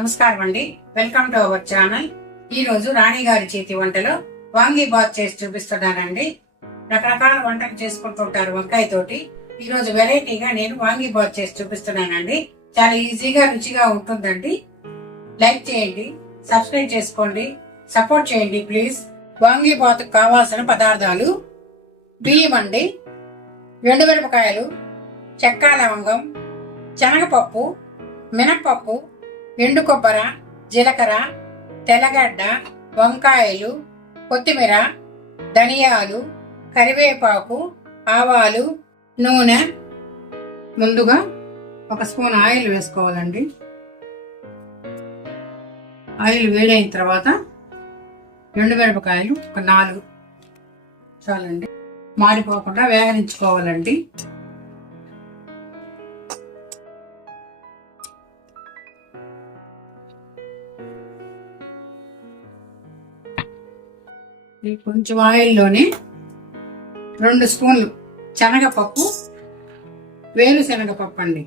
నమస్కారం అండి. Welcome to our channel ఈ రోజు రాణి గారి చేతి వంటలో వాంగి బాత్ చేసి చూపిస్తున్నానండి. రకరకాల వంటలు చేసుకుంటుంటారు వంకాయ తోటి. ఈ రోజు వెరైటీగా నేను వాంగి బాత్ చేసి చూపిస్తున్నానండి. చాలా ఈజీగా రుచిగా ఉంటుందండి. లైక్ చేయండి సబ్స్క్రైబ్ చేసుకోండి సపోర్ట్ చేయండి ప్లీజ్ వాంగి బాత్ కావాల్సిన పదార్థాలు బియ్యం అండి ఎండుమిరపకాయలు చెక్క లవంగం శనగపప్పు మినప్పప్పు ఎండు కొబ్బర జీలకర్ర తెల్లగడ్డ వంకాయలు కొత్తిమీర ధనియాలు కరివేపాకు ఆవాలు నూనె. ముందుగా ఒక స్పూన్ ఆయిల్ వేసుకోవాలండి. ఆయిల్ వేడైన తర్వాత ఎండు మిరపకాయలు ఒక నాలుగు చాలండి. మాడిపోకుండా వేగనించుకోవాలండి. కొంచెం ఆయిల్లోనే రెండు స్పూన్లు శనగపప్పు వేరుశనగపప్పు అండి.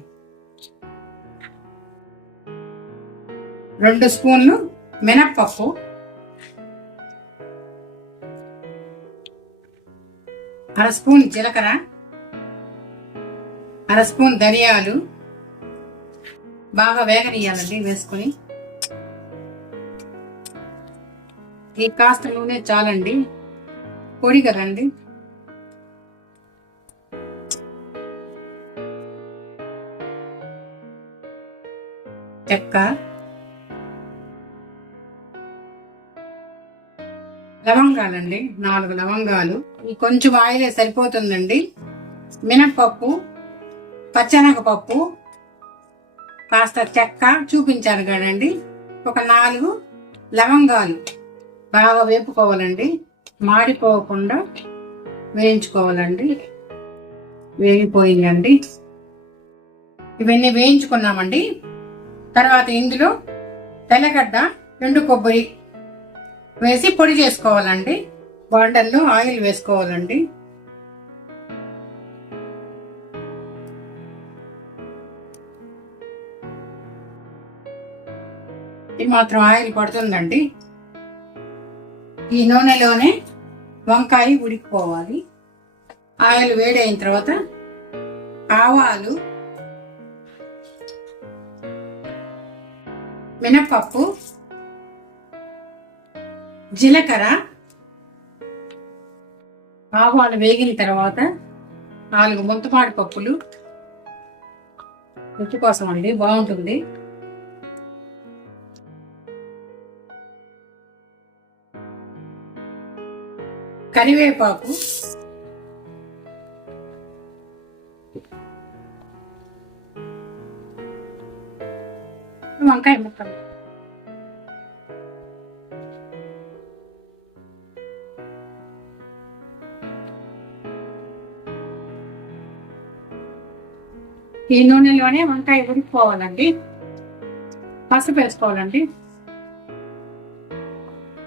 రెండు స్పూన్లు మినప్పప్పు అర స్పూన్ జీలకర్ర అర స్పూన్ ధనియాలు బాగా వేగనీయాలండి వేసుకొని. ఈ కాస్త నూనె చాలండి. పొడి కదండి చెక్క. లవంగాలండి. నాలుగు లవంగాలు. ఈ కొంచెం ఆయిలే సరిపోతుందండి. మినప్పప్పు పచ్చనగపప్పు కాస్త చెక్క చూపించారు కదండి. ఒక నాలుగు లవంగాలు. బాగా వేపుకోవాలండి మాడిపోకుండా వేయించుకోవాలండి. వేగిపోయిందండి. ఇవన్నీ వేయించుకున్నామండి. తర్వాత ఇందులో తెల్లగడ్డ ఎండు కొబ్బరి వేసి పొడి చేసుకోవాలండి. బాండల్లో ఆయిల్ వేసుకోవాలండి. ఇది మాత్రం ఆయిల్ పడుతుందండి. ఈ నూనెలోనే వంకాయ ఉడికిపోవాలి. ఆయిల్ వేడైన తర్వాత ఆవాలు మినపప్పు జీలకర్ర ఆవాలు వేగిన తర్వాత నాలుగు ముంతపాడి పప్పులు. రుచి కోసం అండి బాగుంటుంది. కరివేపాకు. వంకాయ ముక్కలు. ఈ నూనెలోనే వంకాయ ఉడికిపోవాలండి. పసుపు వేసుకోవాలండి.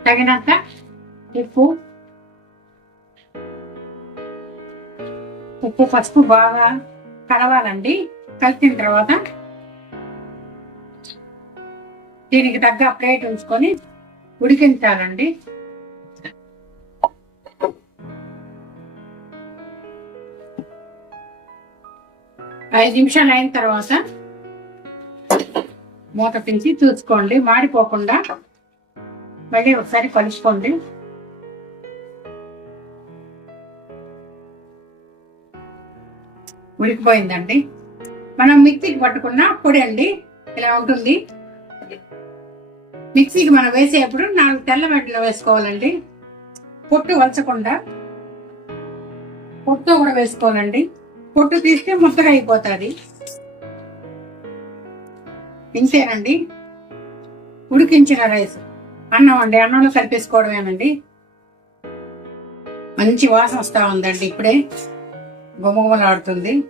తగినంత ఉప్పు ఉప్పు పసుపు బాగా కలవాలండి. కలిపిన తర్వాత దీనికి తగ్గ ప్లేట్ ఉంచుకొని ఉడికించాలండి. ఐదు నిమిషాలు అయిన తర్వాత మూత పిలిచి చూసుకోండి మాడిపోకుండా మళ్ళీ ఒకసారి కలుసుకోండి ఉడికిపోయిందండి మనం మిక్సీకి పట్టుకున్న పొడి అండి ఇలా ఉంటుంది. మిక్సీకి మనం వేసేటప్పుడు నాలుగు తెల్లమెడ్లు వేసుకోవాలండి. పొట్టు వలచకుండా పొట్టు కూడా వేసుకోవాలండి. పొట్టు తీస్తే ముద్దగా అయిపోతుంది. ఇంతేనండి. ఉడికించిన రైస్. అన్నం అండి అన్నంలో కలిపేసుకోవడమేనండి. మంచి వాసన వస్తూ ఉందండి ఇప్పుడే. గుమగుమలాడుతుంది.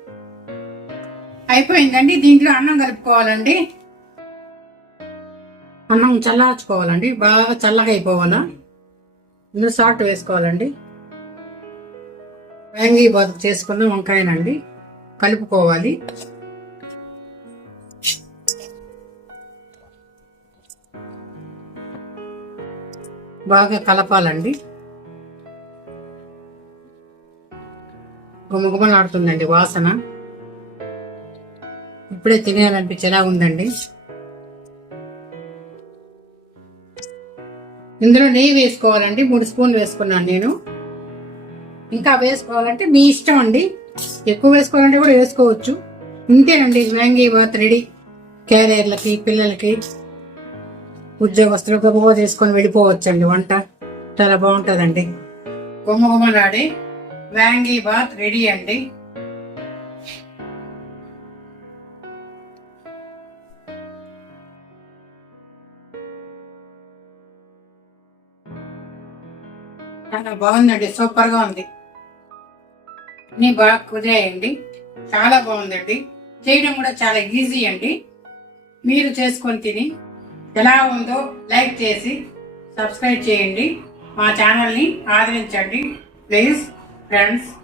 అయిపోయిందండి దీంట్లో అన్నం కలుపుకోవాలండి. అన్నం చల్లార్చుకోవాలండి బాగా చల్లగా అయిపోవాలా? ఇందులో సాల్ట్ వేసుకోవాలండి. వ్యాంగి బతుకు చేసుకున్న వంకాయనండి కలుపుకోవాలి. బాగా కలపాలండి. గుమగుమలాడుతుందండి వాసన. ఇప్పుడే తినేయాలనిపించేలా ఉందండి. ఇందులో నెయ్యి వేసుకోవాలండి మూడు స్పూన్లు వేసుకున్నాను నేను. ఇంకా వేసుకోవాలంటే మీ ఇష్టం అండి. ఎక్కువ వేసుకోవాలంటే కూడా వేసుకోవచ్చు. ఇంతేనండి మ్యాంగీ బాత్ రెడీ. క్యారియర్లకి పిల్లలకి ఉద్యోగస్తులు గొప్ప చేసుకొని వెళ్ళిపోవచ్చండి వంట. చాలా బాగుంటుందండి. గుమ్మ వ్యాంగీ బాత్ రెడీ అండి. చాలా బాగుందండి సూపర్గా ఉంది. అన్ని బాగా కుదిరాయండి. చాలా బాగుందండి. చేయడం కూడా చాలా ఈజీ అండి. మీరు చేసుకొని తిని ఎలా ఉందో లైక్ చేసి సబ్స్క్రైబ్ చేయండి. మా ఛానల్ని ఆదరించండి. ప్లీజ్. friends